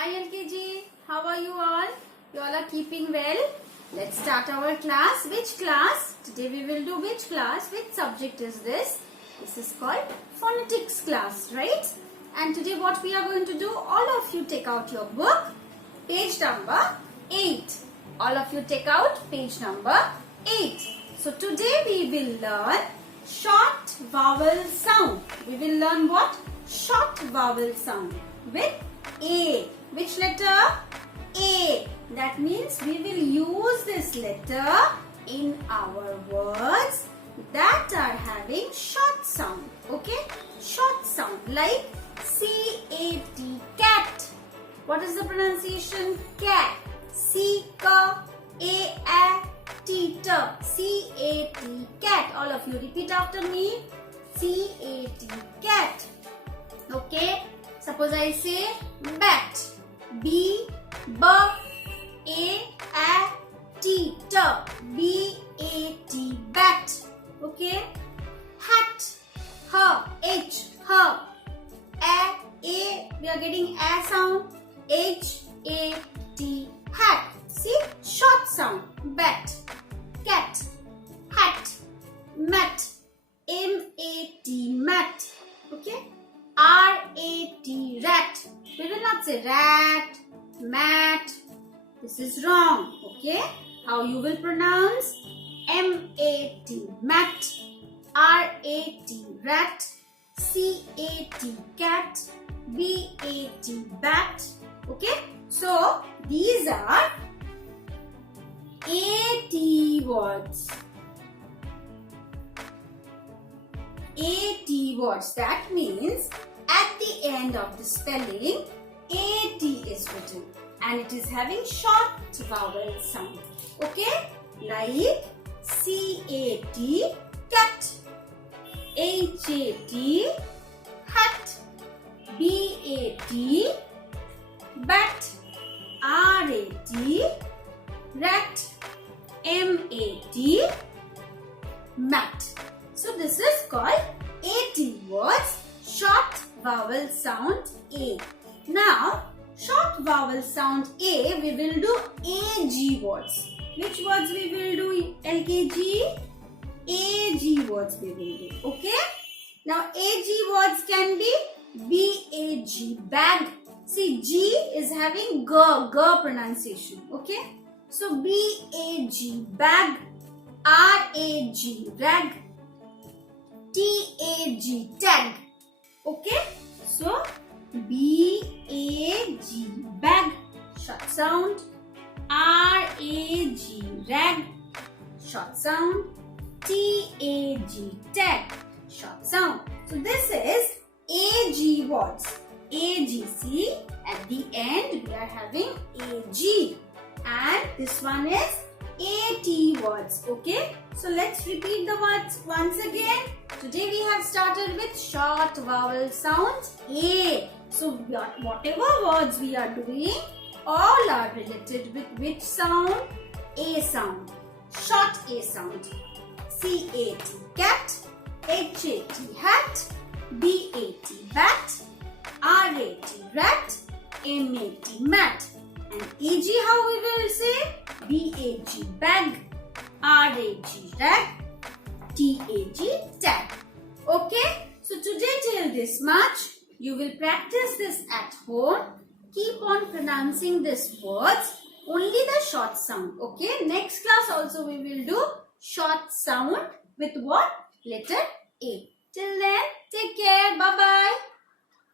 Hi LKG, how are you all? You all are keeping well? Let's start our class. Which class? Today we will do which class? Which subject is this? This is called phonetics class, right? And today what we are going to do, all of you take out your book, page number 8. All of you take out page number 8. So today we will learn short vowel sound. We will learn what? Short vowel sound with A. Which letter? A. That means we will use this letter in our words that are having short sound. Okay? Short sound like C-A-T, cat. What is the pronunciation? Cat. C-K-A-T-T, C-A-T, cat. All of you repeat after me. C-A-T, cat. Okay? Suppose I say bat. B-B-A-T-T, B-A-T, bat. Okay? Hat. H, her. A, we are getting A sound. H-A-T, hat. See? Short sound. Bat. Cat. Hat. Mat. M-A-T, mat. Okay? R-A-T, rat. We will not say rat, mat. This is wrong. Okay? How you will pronounce? M-A-T, mat. R-A-T, rat. C-A-T, cat. B-A-T, bat. Okay? So, these are A-T words. A-T words. That means at the end of the spelling, A-T is written and it is having short vowel sound. Okay? Like C-A-T, cat. H-A-T, hat. B-A-T, bat. R-A-T, rat. M-A-T, mat. So this is called A-T words, short vowel sound A. Now, short vowel sound A, we will do A-G words. Which words we will do, LKG? A-G words we will do. Okay? Now, A-G words can be B-A-G, bag. See, G is having G pronunciation. Okay? So, B-A-G, bag. R-A-G, rag. T-A-G, tag. Okay? So, B-A-G, bag, short sound. R-A-G, rag, short sound. T-A-G, tag, short sound. So, this is A-G words. A-G, see, at the end we are having A-G. And this one is A-T words. Okay? So, let's repeat the words once again. Today we have started with short vowel sounds A. So whatever words we are doing, all are related with which sound? A sound. Short A sound. C-A-T, cat. H-A-T, hat. B-A-T, bat. R-A-T, rat. M-A-T, mat. And A-G, how we will say? B-A-G, bag. R-A-G, rag. T-A-G, tag. Okay? So today till this much, you will practice this at home. Keep on pronouncing these words. Only the short sound. Okay? Next class also we will do short sound with what? Letter A. Till then, take care. Bye-bye.